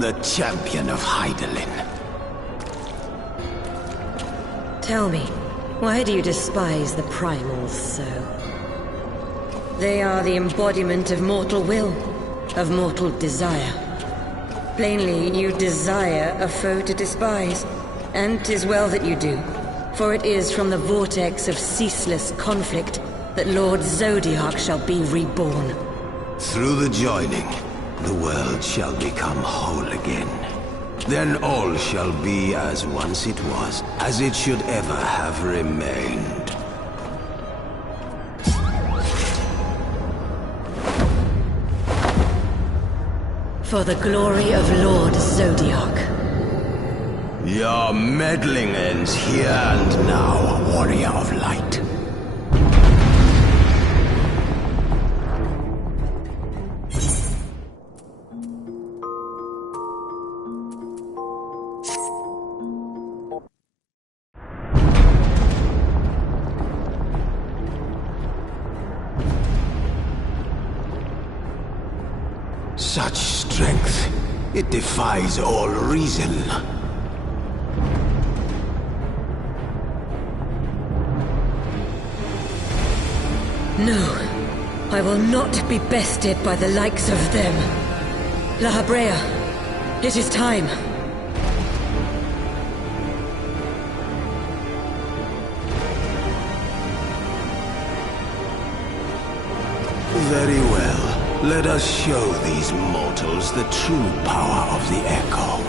the champion of Hydaelyn. Tell me, why do you despise the primals so? They are the embodiment of mortal will, of mortal desire. Plainly, you desire a foe to despise, and 'tis well that you do, for it is from the vortex of ceaseless conflict that Lord Zodiac shall be reborn. Through the joining, the world shall become whole again. Then all shall be as once it was, as it should ever have remained. For the glory of Lord Zodiac. Your meddling ends here and now, warrior of light. Such strength, it defies all reason. No, I will not be bested by the likes of them. La Habrea, it is time. Very well. Let us show these mortals the true power of the Echo.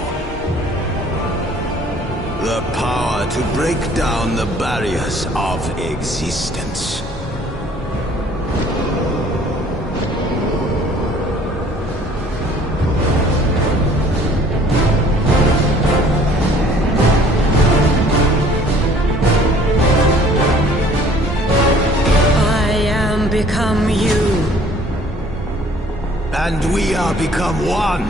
The power to break down the barriers of existence. I am become you. And we are become one.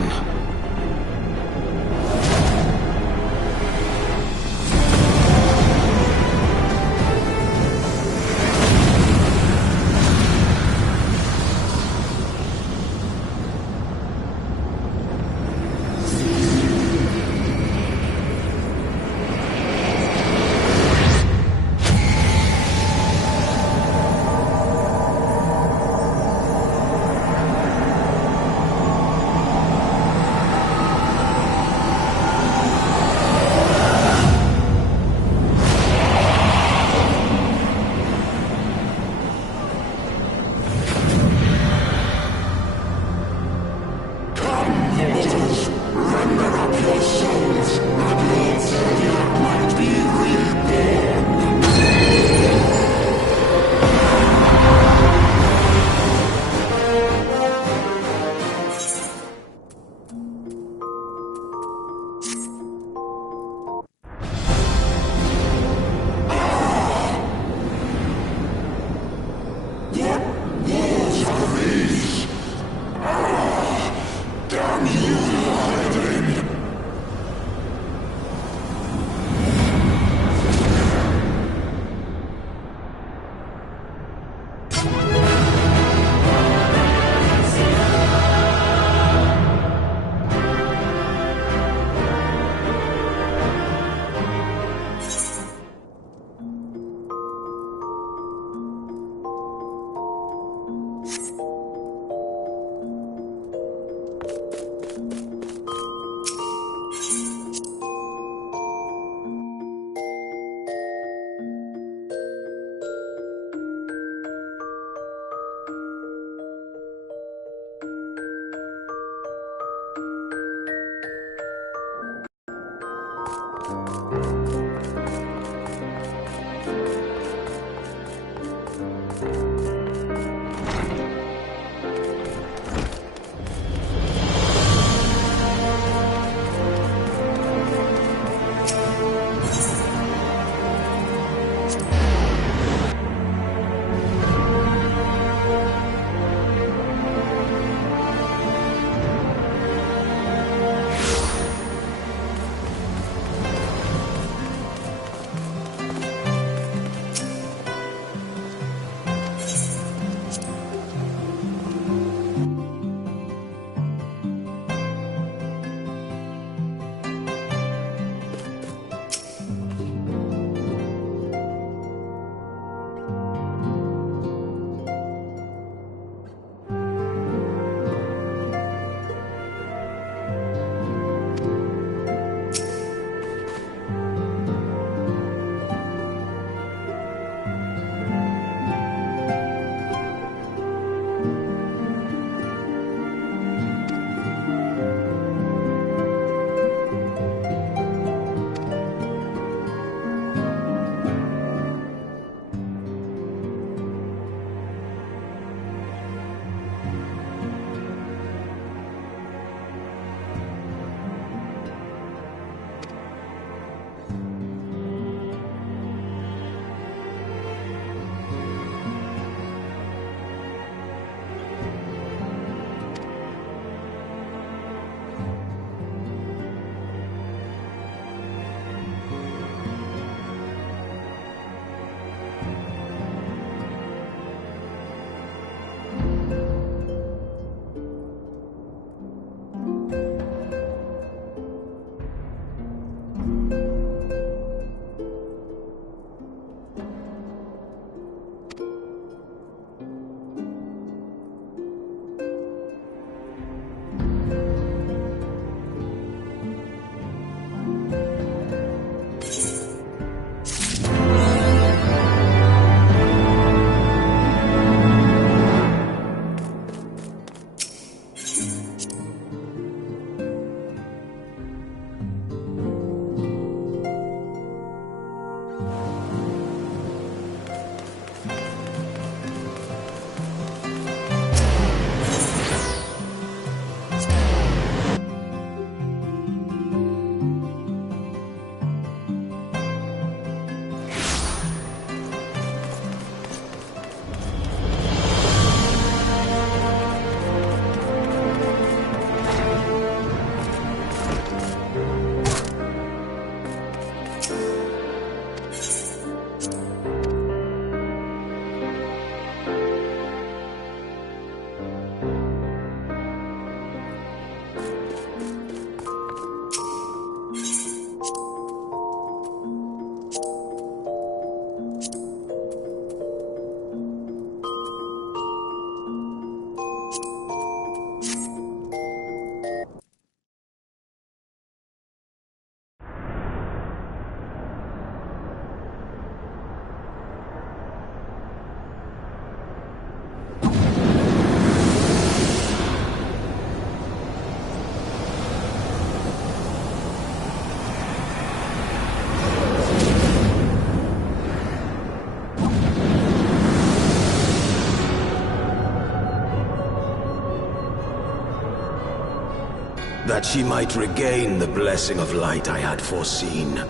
That she might regain the blessing of light I had foreseen.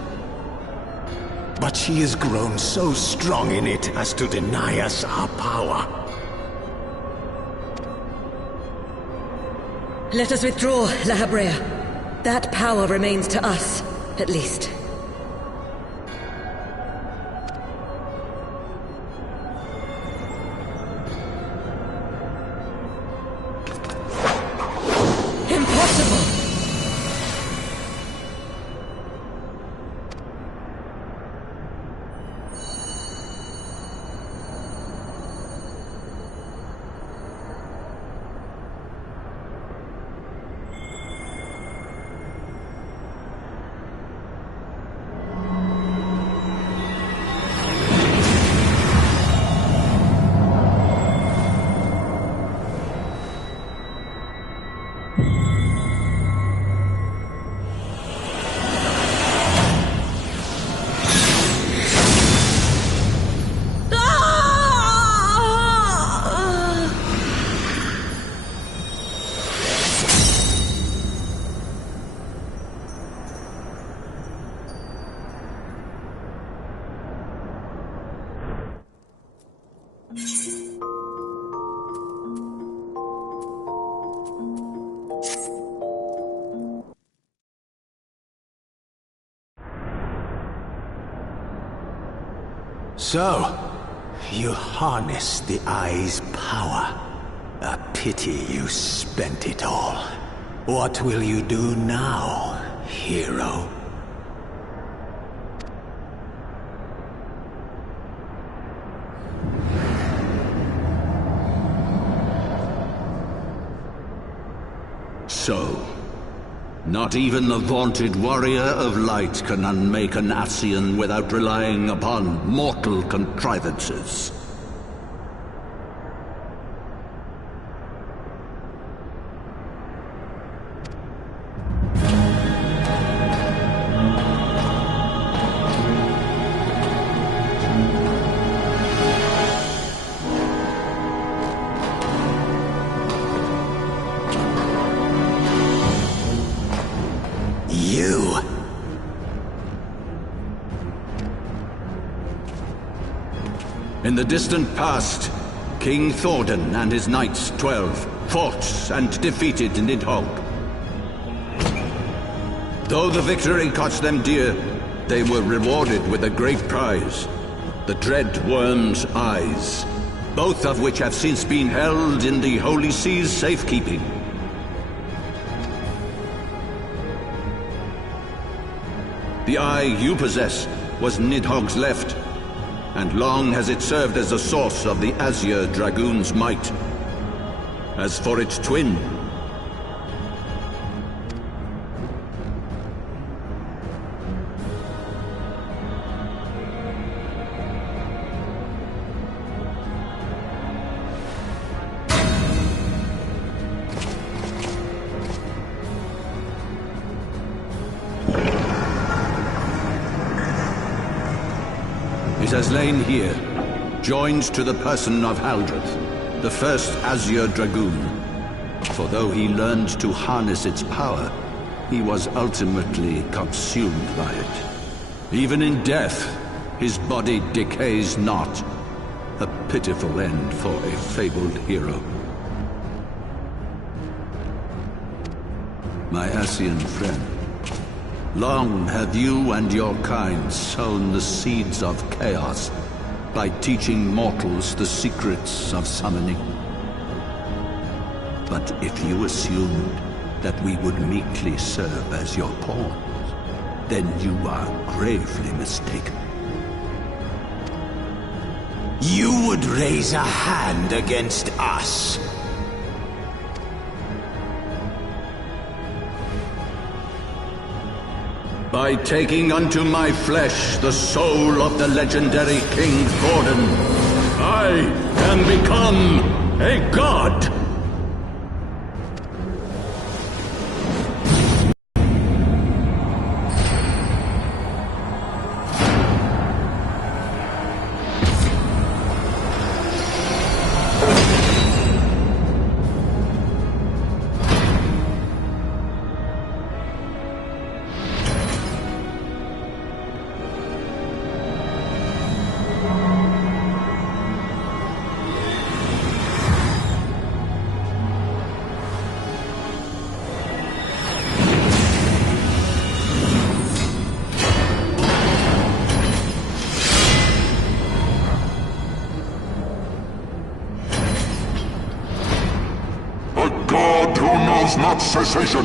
But she has grown so strong in it as to deny us our power. Let us withdraw, La Habrea. That power remains to us, at least. So, you harnessed the Eye's power. A pity you spent it all. What will you do now, hero? So, not even the vaunted warrior of light can unmake an Ascian without relying upon mortal contrivances. In the distant past, King Thordan and his knights 12 fought and defeated Nidhogg. Though the victory cost them dear, they were rewarded with a great prize, the Dread Worm's Eyes, both of which have since been held in the Holy Sea's safekeeping. The eye you possess was Nidhogg's left, and long has it served as the source of the Azure Dragoon's might. As for its twin, it has lain here, joined to the person of Haldreth, the first Azure Dragoon. For though he learned to harness its power, he was ultimately consumed by it. Even in death, his body decays not. A pitiful end for a fabled hero. My Ascian friend, Long have you and your kind sown the seeds of chaos by teaching mortals the secrets of summoning. But if you assumed that we would meekly serve as your pawns, then you are gravely mistaken. You would raise a hand against us? By taking unto my flesh the soul of the legendary King Gordon, I am become a god! Not cessation,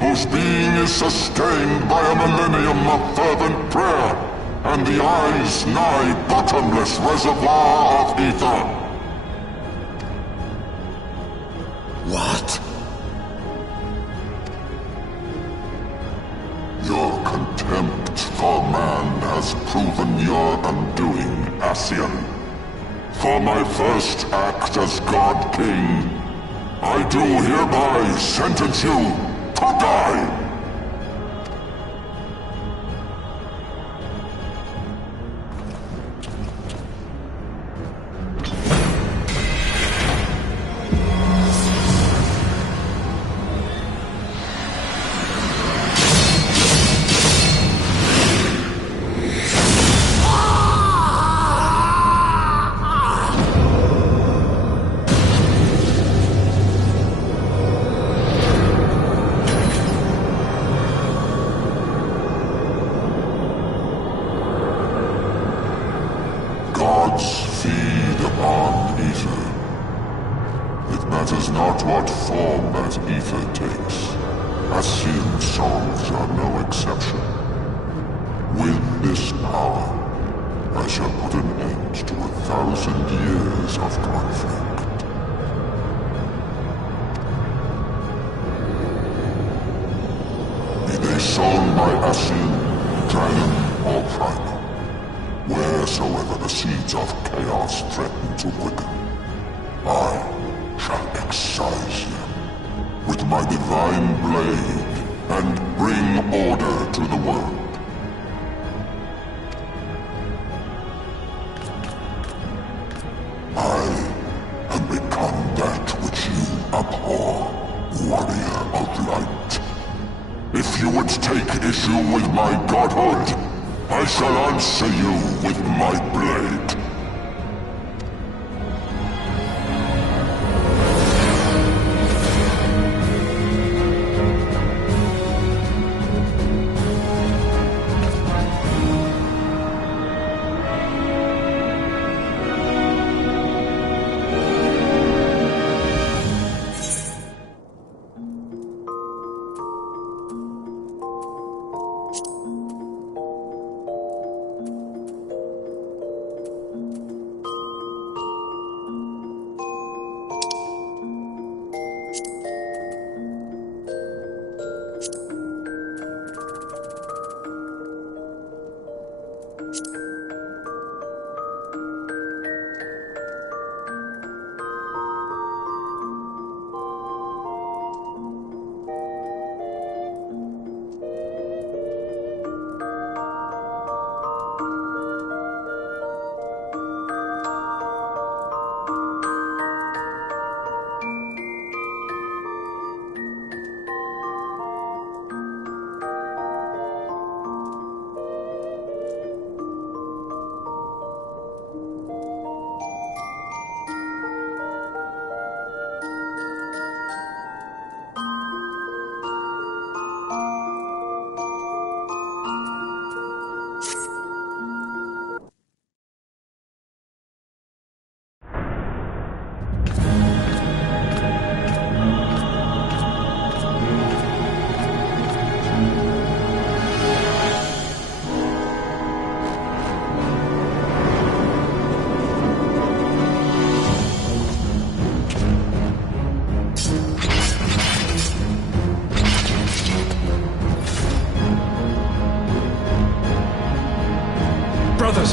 whose being is sustained by a millennium of fervent prayer, and the eye's nigh bottomless reservoir of ether. What? Your contempt for man has proven your undoing, Ascian. For my first act as God King, I do hereby sentence you to die! brothers,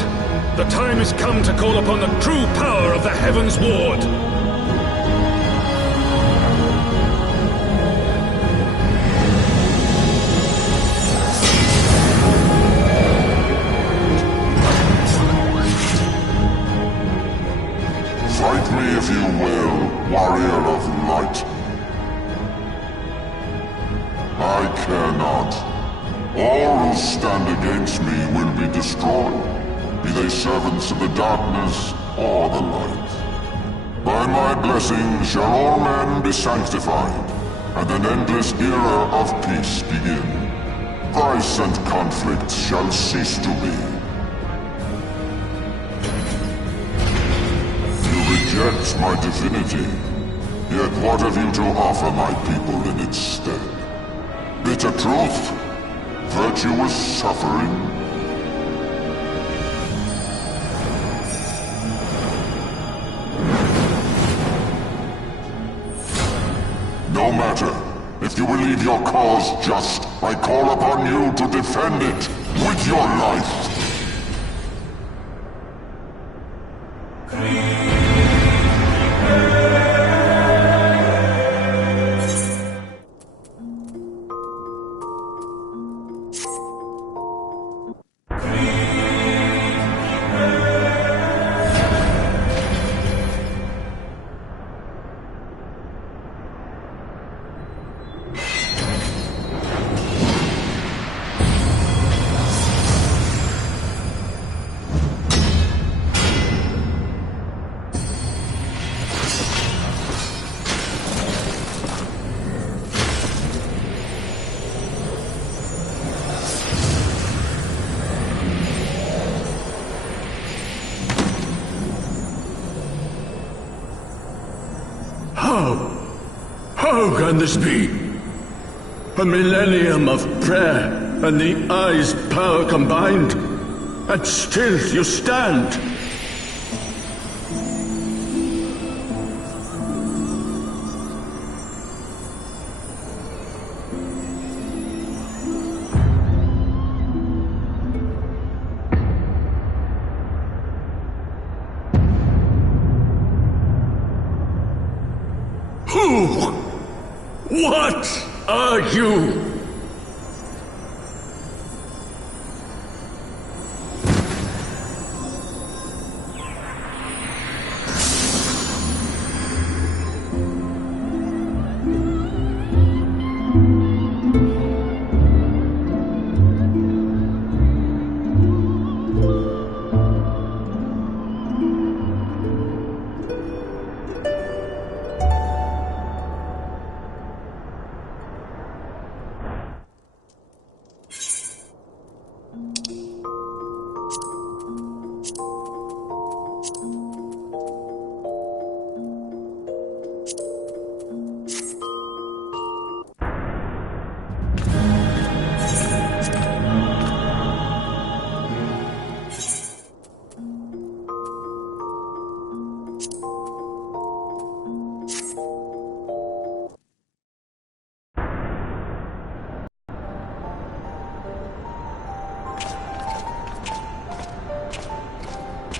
the time has come to call upon the true power of the Heaven's Ward. Fight me if you will, warrior of light. I care not. All who stand against me will be destroyed, be they servants of the darkness or the light. By my blessing shall all men be sanctified, and an endless era of peace begin. Vice and conflict shall cease to be. Rejects my divinity, yet what have you to offer my people in its stead? Bitter truth? Virtuous suffering? No matter. If you believe your cause just, I call upon you to defend it with your life. How can this be? A millennium of prayer and the Eye's power combined, and still you stand. What are you?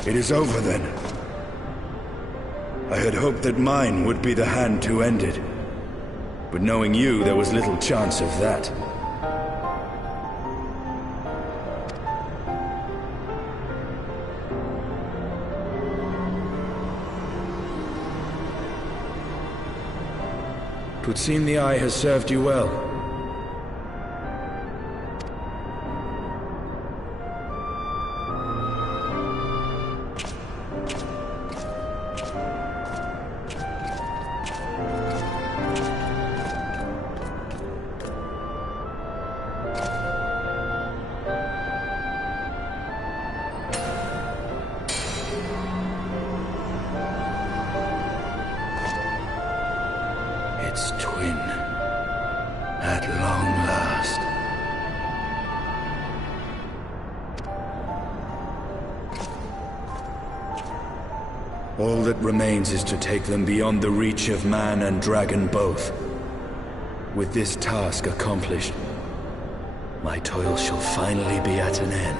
It is over then. I had hoped that mine would be the hand to end it. But knowing you, there was little chance of that. It would seem the Eye has served you well. Its twin, at long last. All that remains is to take them beyond the reach of man and dragon both. With this task accomplished, my toil shall finally be at an end.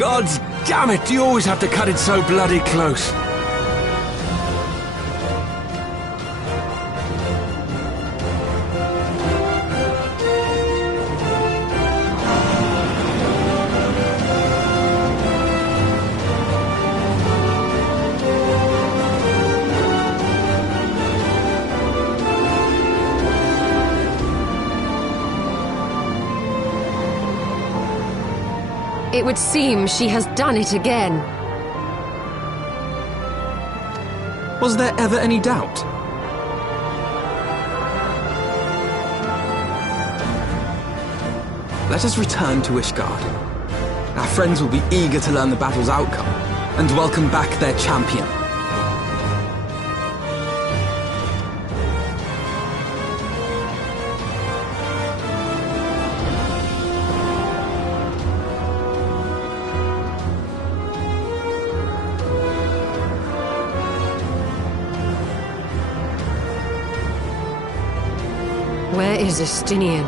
God damn it, you always have to cut it so bloody close. It would seem she has done it again. Was there ever any doubt? Let us return to Ishgard. Our friends will be eager to learn the battle's outcome and welcome back their champion. Where is Estinian?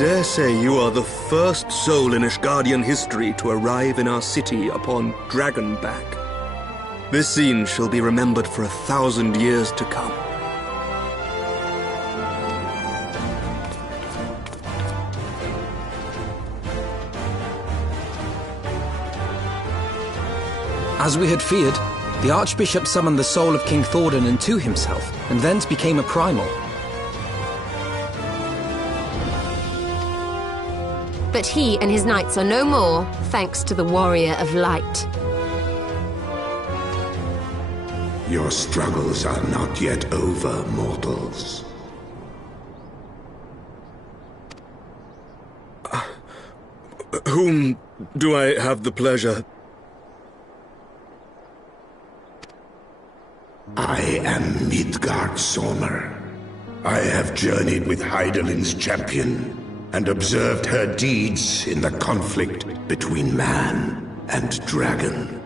dare say you are the first soul in Ishgardian history to arrive in our city upon Dragonback. This scene shall be remembered for 1,000 years to come. As we had feared, the Archbishop summoned the soul of King Thordan into himself, and thence became a primal. But he and his knights are no more, thanks to the Warrior of Light. Your struggles are not yet over, mortals. Whom do I have the pleasure? I am Midgard Sommer. I have journeyed with Hydaelyn's champion and observed her deeds in the conflict between man and dragon.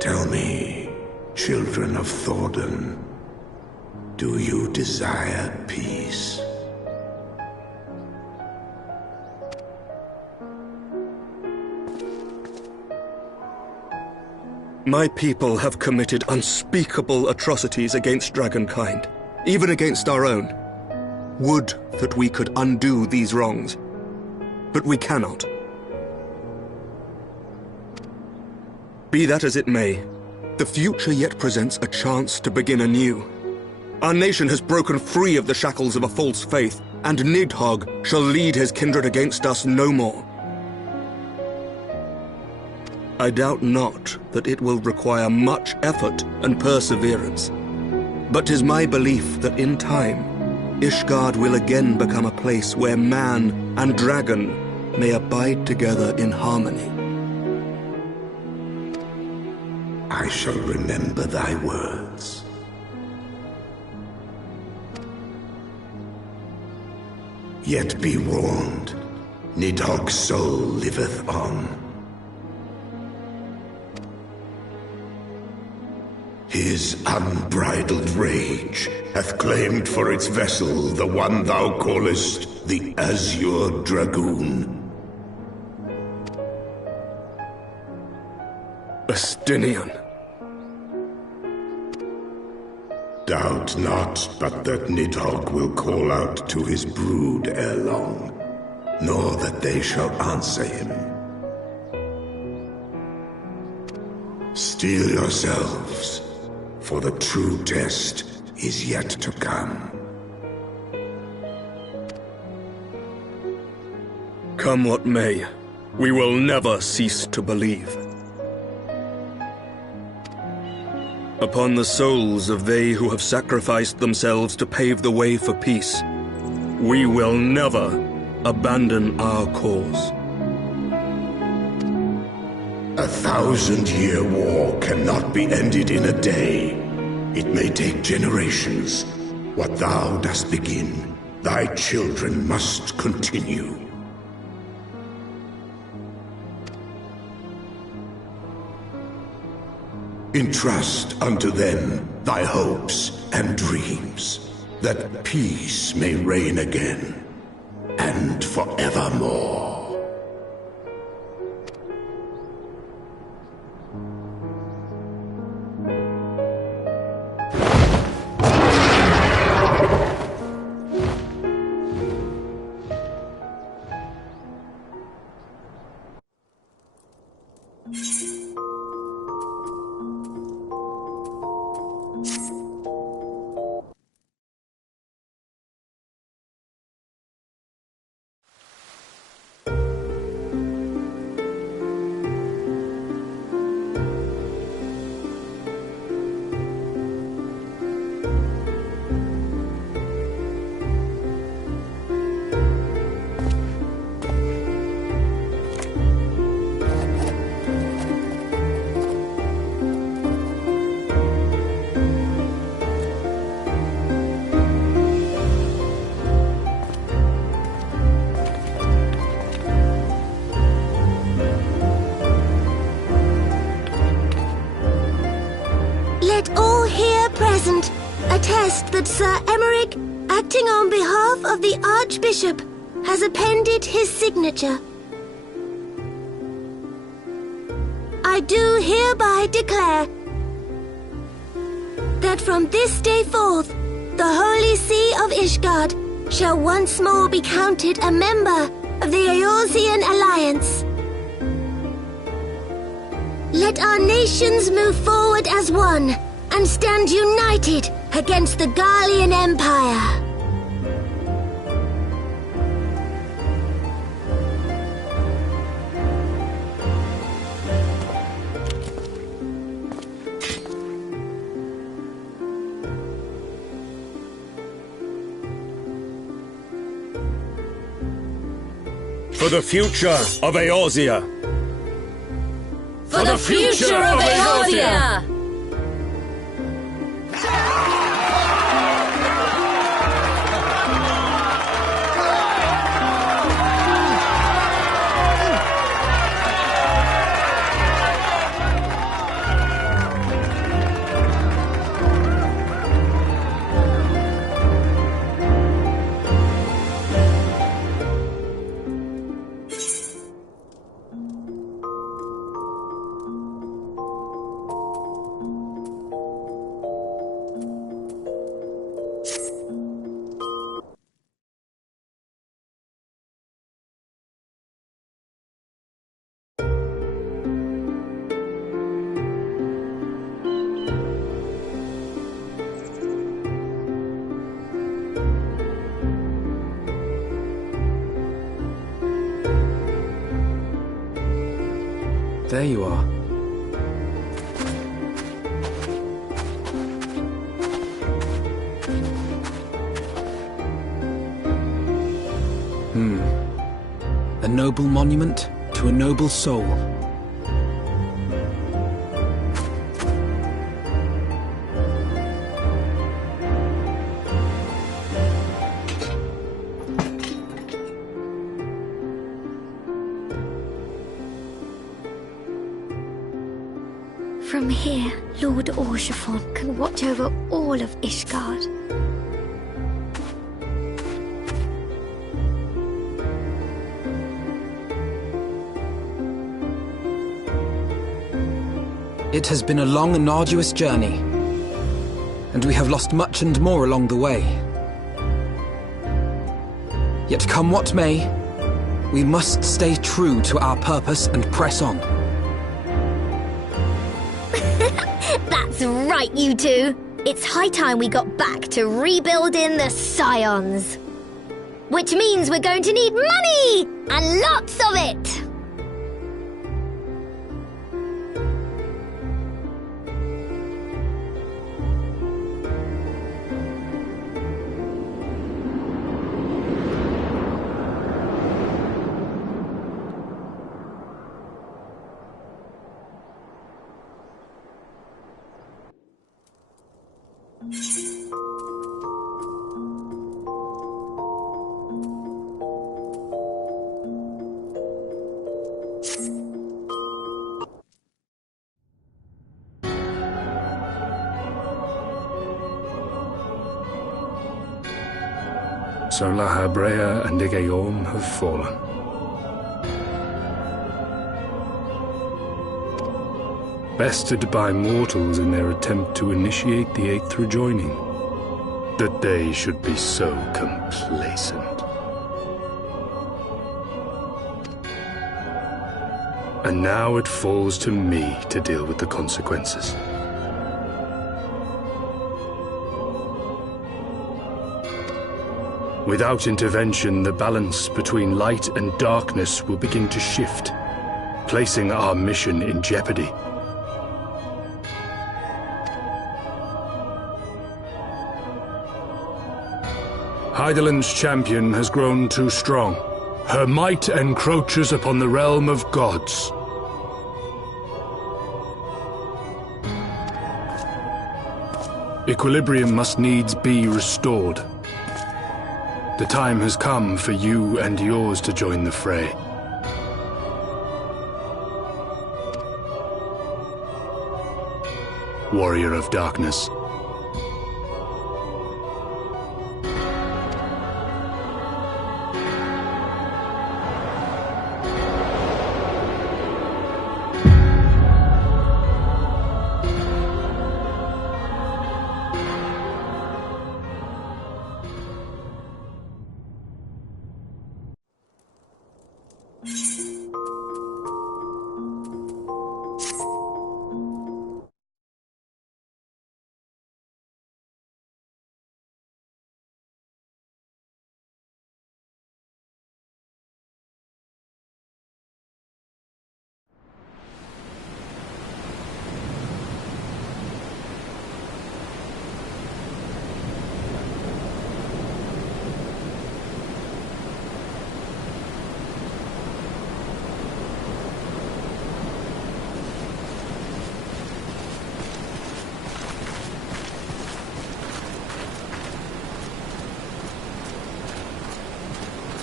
Tell me, children of Thordan, do you desire peace? My people have committed unspeakable atrocities against dragonkind, even against our own. Would that we could undo these wrongs, but we cannot. Be that as it may, the future yet presents a chance to begin anew. Our nation has broken free of the shackles of a false faith, and Nidhogg shall lead his kindred against us no more. I doubt not that it will require much effort and perseverance, but 'tis my belief that in time, Ishgard will again become a place where man and dragon may abide together in harmony. I shall remember thy words. Yet be warned, Nidhogg's soul liveth on. His unbridled rage hath claimed for its vessel the one thou callest the Azure Dragoon. Estinian. Doubt not but that Nidhogg will call out to his brood ere long, nor that they shall answer him. Steel yourselves, for the true test is yet to come. Come what may, we will never cease to believe. Upon the souls of they who have sacrificed themselves to pave the way for peace, we will never abandon our cause. 1,000-year war cannot be ended in a day. It may take generations. What thou dost begin, thy children must continue. Entrust unto them thy hopes and dreams, that peace may reign again, and forevermore. acting on behalf of the Archbishop, has appended his signature. I do hereby declare that from this day forth, the Holy See of Ishgard shall once more be counted a member of the Eorzean Alliance. Let our nations move forward as one and stand united against the Garlean Empire. For the future of Eorzea! For the future of Eorzea! There you are. A noble monument to a noble soul. From here, Lord Orshaphon can watch over all of Ishgard. It has been a long and arduous journey, and we have lost much and more along the way. Yet come what may, we must stay true to our purpose and press on. That's right, you two. It's high time we got back to rebuilding the Scions. Which means we're going to need money! And lots of it! So Lahabrea and Igaeorm have fallen. Bested by mortals in their attempt to initiate the Eighth Rejoining. That they should be so complacent. And now it falls to me to deal with the consequences. Without intervention, the balance between light and darkness will begin to shift, placing our mission in jeopardy. Hydaelyn's champion has grown too strong. Her might encroaches upon the realm of gods. Equilibrium must needs be restored. The time has come for you and yours to join the fray. Warrior of Darkness.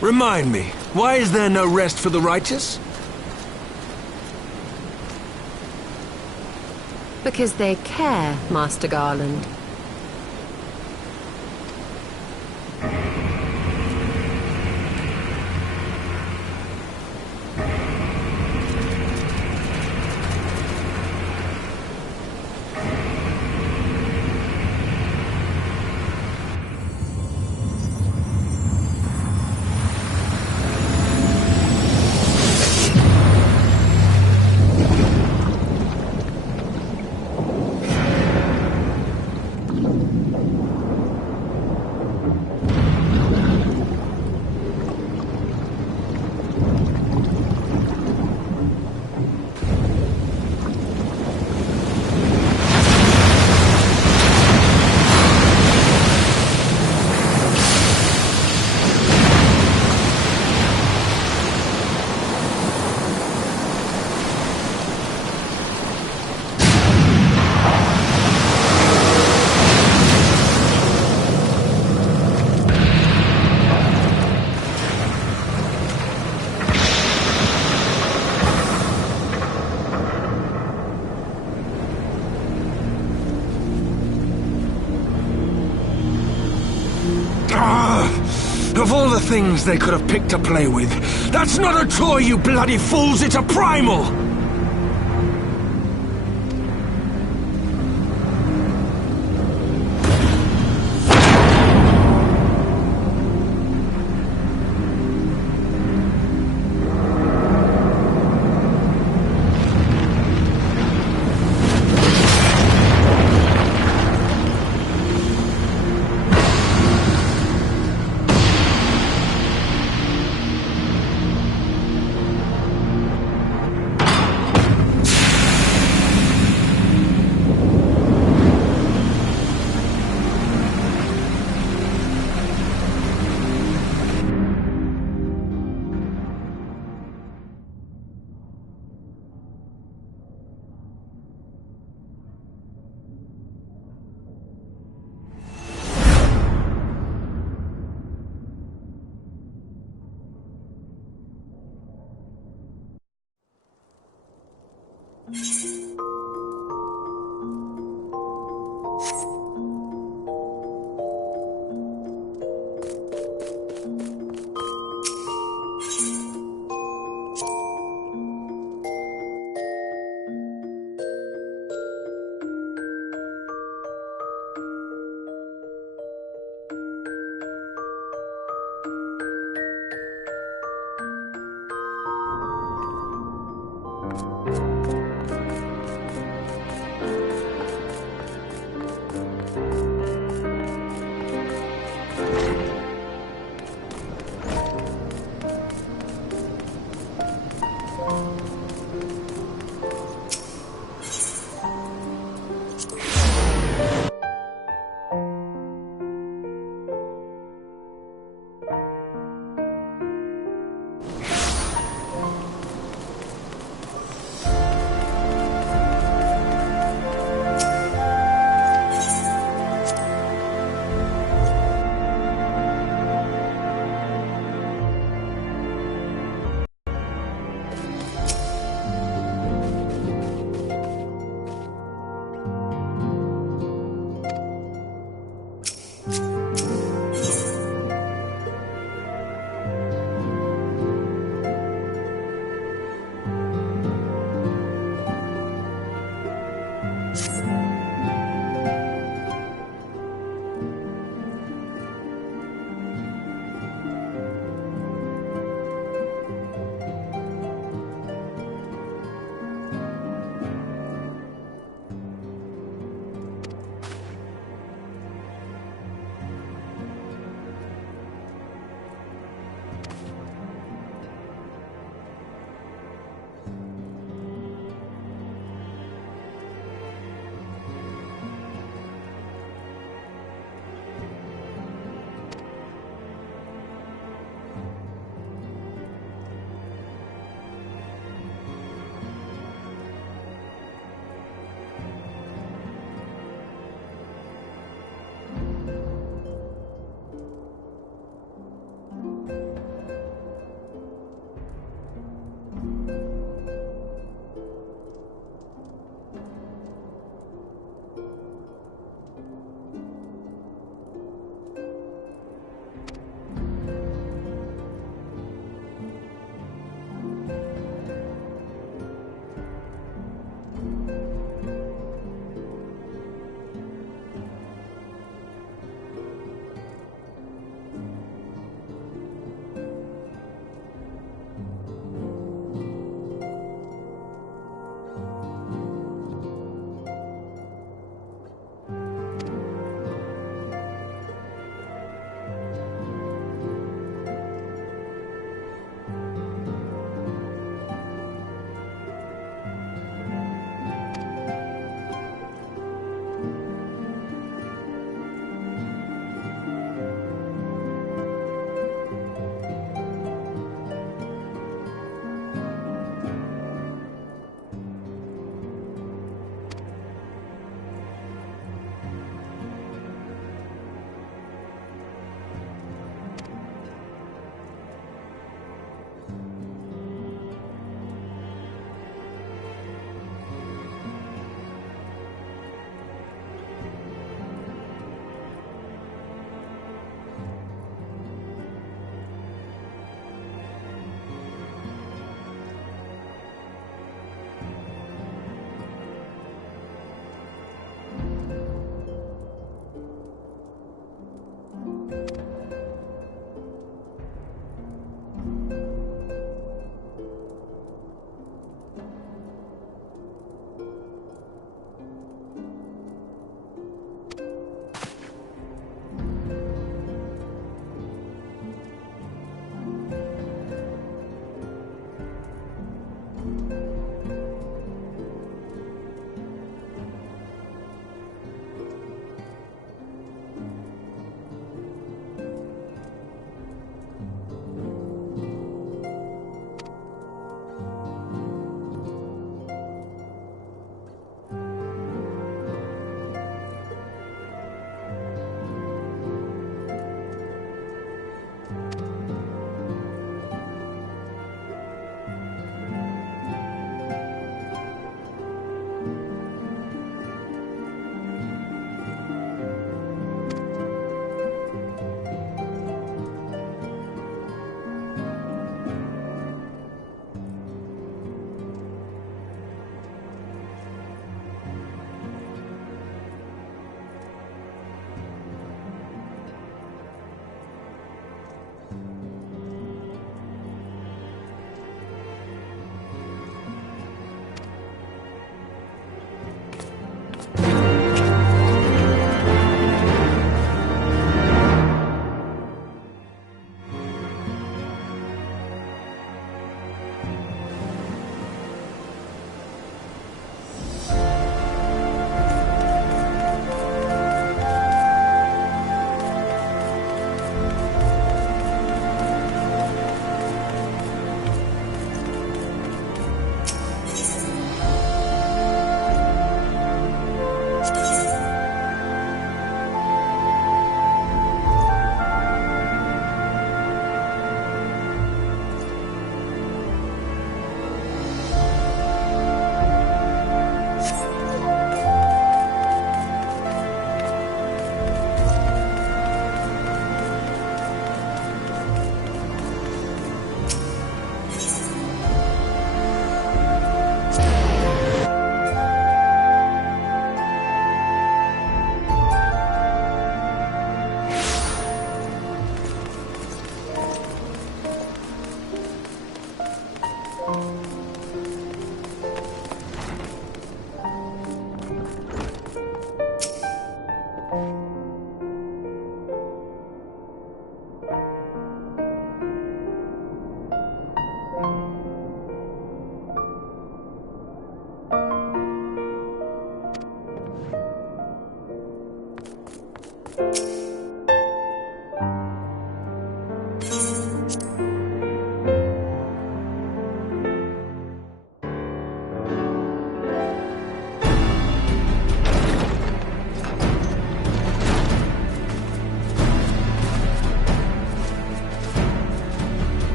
Remind me, why is there no rest for the righteous? Because they care, Master Garland. Of all the things they could have picked to play with, that's not a toy, you bloody fools, it's a primal!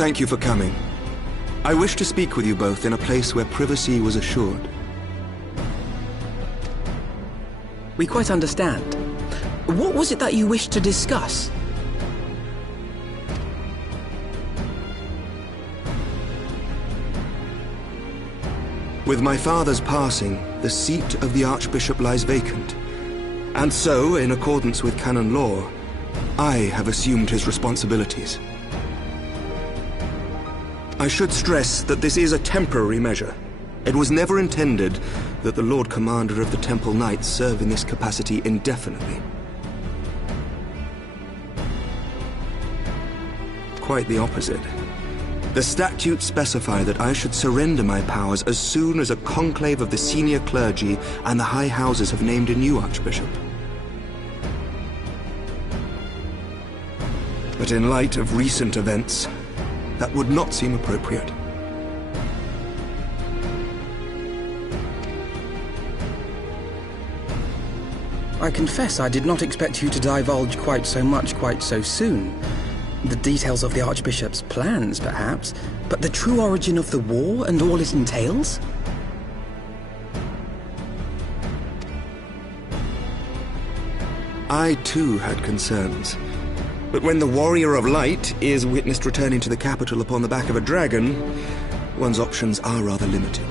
Thank you for coming. I wish to speak with you both in a place where privacy was assured. We quite understand. What was it that you wished to discuss? With my father's passing, the seat of the Archbishop lies vacant. And so, in accordance with canon law, I have assumed his responsibilities. I should stress that this is a temporary measure. It was never intended that the Lord Commander of the Temple Knights serve in this capacity indefinitely. Quite the opposite. The statutes specify that I should surrender my powers as soon as a conclave of the senior clergy and the high houses have named a new archbishop. But in light of recent events, that would not seem appropriate. I confess I did not expect you to divulge quite so much quite so soon. The details of the Archbishop's plans, perhaps, but the true origin of the war and all it entails? I too had concerns. But when the Warrior of Light is witnessed returning to the capital upon the back of a dragon, one's options are rather limited.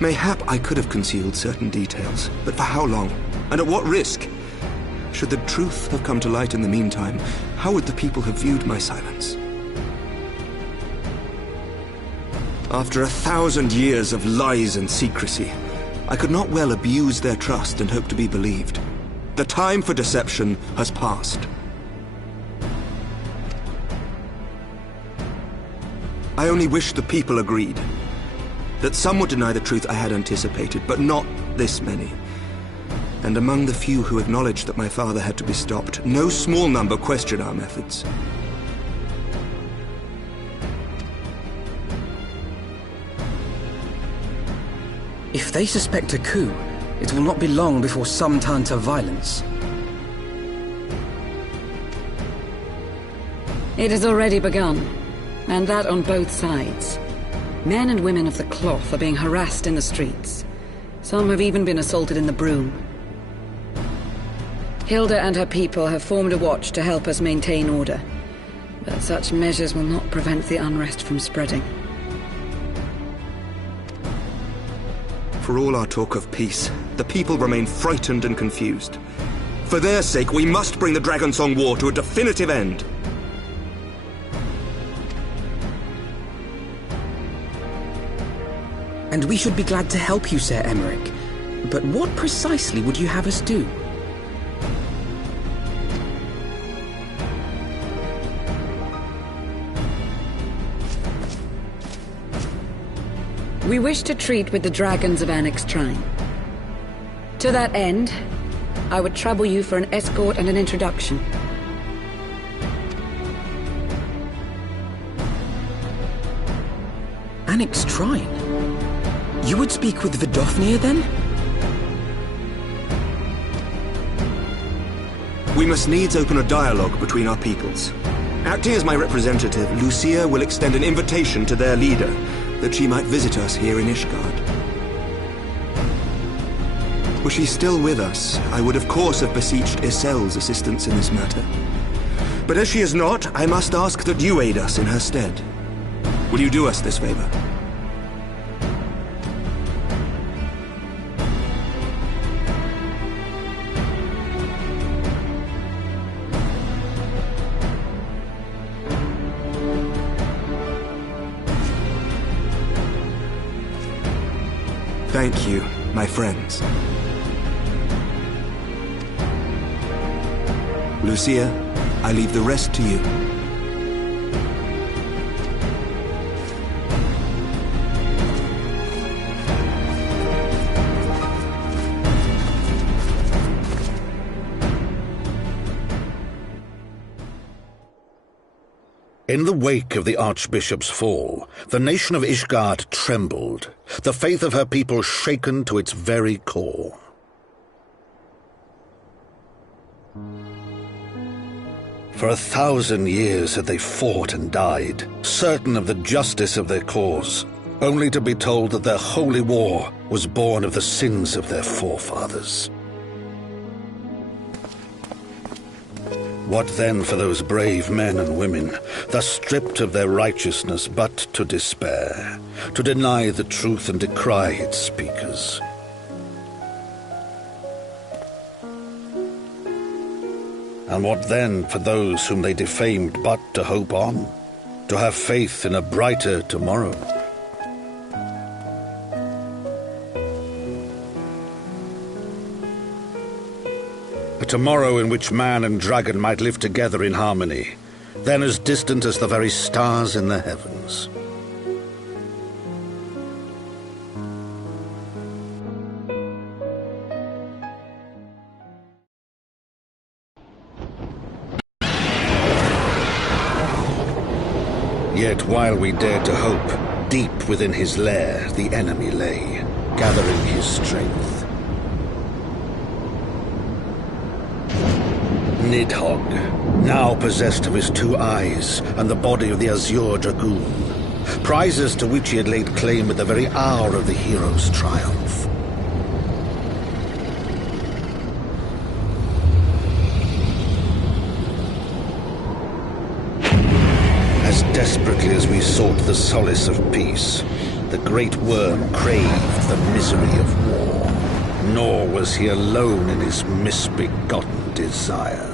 Mayhap I could have concealed certain details, but for how long? And at what risk? Should the truth have come to light in the meantime, how would the people have viewed my silence? After 1,000 years of lies and secrecy, I could not well abuse their trust and hope to be believed. The time for deception has passed. I only wish the people agreed. That some would deny the truth I had anticipated, but not this many. And among the few who acknowledged that my father had to be stopped, no small number questioned our methods. If they suspect a coup, it will not be long before some turn to violence. It has already begun, and that on both sides. Men and women of the cloth are being harassed in the streets. Some have even been assaulted in the Broom. Hilda and her people have formed a watch to help us maintain order, but such measures will not prevent the unrest from spreading. For all our talk of peace, the people remain frightened and confused. For their sake, we must bring the Dragonsong War to a definitive end. And we should be glad to help you, Sir Emmerich. But what precisely would you have us do? We wish to treat with the dragons of Annex Shrine. To that end, I would trouble you for an escort and an introduction. Annex Shrine? You would speak with Vidofnir, then? We must needs open a dialogue between our peoples. Acting as my representative, Lucia will extend an invitation to their leader, that she might visit us here in Ishgard. Were she still with us, I would of course have beseeched Isel's assistance in this matter. But as she is not, I must ask that you aid us in her stead. Will you do us this favor? Thank you, my friends. Lucia, I leave the rest to you. In the wake of the Archbishop's fall, the nation of Ishgard trembled, the faith of her people shaken to its very core. For 1,000 years had they fought and died, certain of the justice of their cause, only to be told that their holy war was born of the sins of their forefathers. What then for those brave men and women, thus stripped of their righteousness but to despair, to deny the truth and decry its speakers? And what then for those whom they defamed but to hope on, to have faith in a brighter tomorrow? A tomorrow in which man and dragon might live together in harmony, then as distant as the very stars in the heavens. Yet while we dared to hope, deep within his lair the enemy lay, gathering his strength. Nidhogg, now possessed of his 2 eyes and the body of the Azure Dragoon, prizes to which he had laid claim at the very hour of the hero's triumph. As desperately as we sought the solace of peace, the great worm craved the misery of war. Nor was he alone in his misbegotten desire.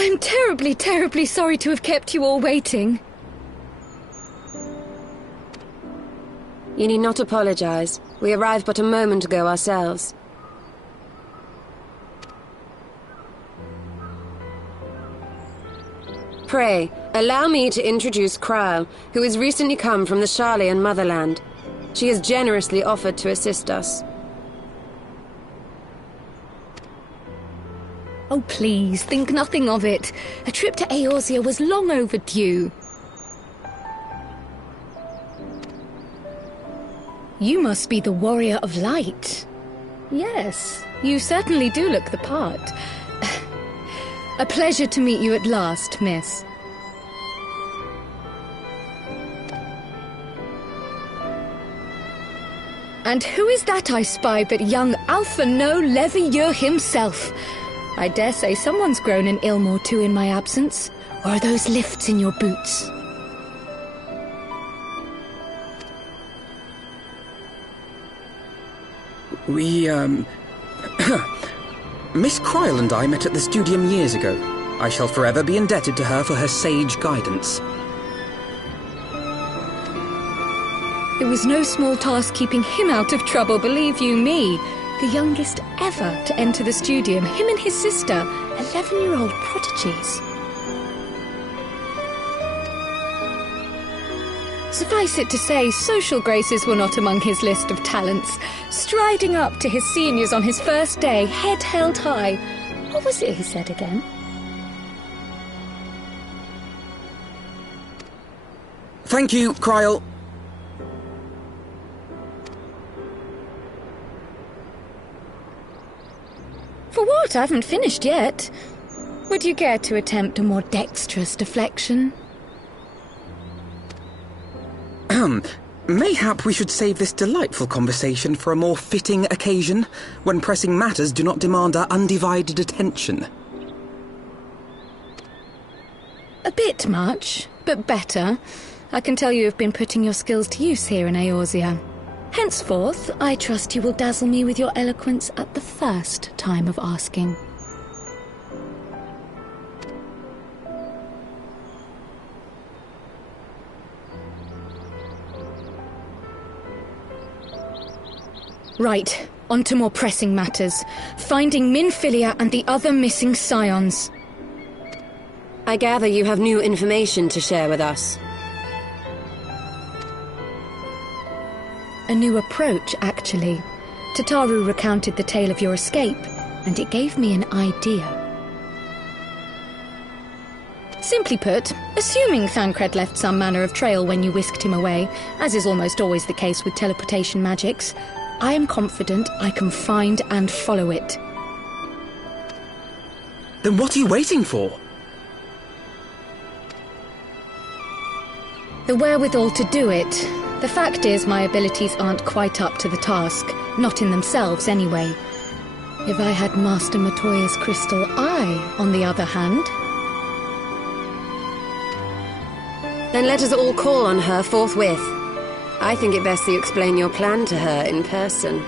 I'm terribly, terribly sorry to have kept you all waiting. You need not apologize. We arrived but a moment ago ourselves. Pray, allow me to introduce Kryle, who has recently come from the Sharlayan motherland. She has generously offered to assist us. Oh, please, think nothing of it. A trip to Eorzea was long overdue. You must be the Warrior of Light. Yes, you certainly do look the part. A pleasure to meet you at last, miss. And who is that I spy but young Alpha No Levieux himself? I dare say someone's grown an ilm or two in my absence. Or are those lifts in your boots? We, Miss Kryle and I met at the Studium years ago. I shall forever be indebted to her for her sage guidance. It was no small task keeping him out of trouble, believe you me. The youngest ever to enter the Studium, him and his sister, 11-year-old prodigies. Suffice it to say, social graces were not among his list of talents. Striding up to his seniors on his first day, head held high. What was it he said again? Thank you, Kryle. For what? I haven't finished yet. Would you care to attempt a more dexterous deflection? Mayhap we should save this delightful conversation for a more fitting occasion, when pressing matters do not demand our undivided attention. A bit much, but better. I can tell you have been putting your skills to use here in Eorzea. Henceforth, I trust you will dazzle me with your eloquence at the first time of asking. Right, on to more pressing matters. Finding Minfilia and the other missing scions. I gather you have new information to share with us. A new approach, actually. Tataru recounted the tale of your escape, and it gave me an idea. Simply put, assuming Thancred left some manner of trail when you whisked him away, as is almost always the case with teleportation magics, I am confident I can find and follow it. Then what are you waiting for? The wherewithal to do it. The fact is, my abilities aren't quite up to the task. Not in themselves, anyway. If I had Master Matoya's crystal eye, on the other hand... Then let us all call on her forthwith. I think it best you explain your plan to her in person.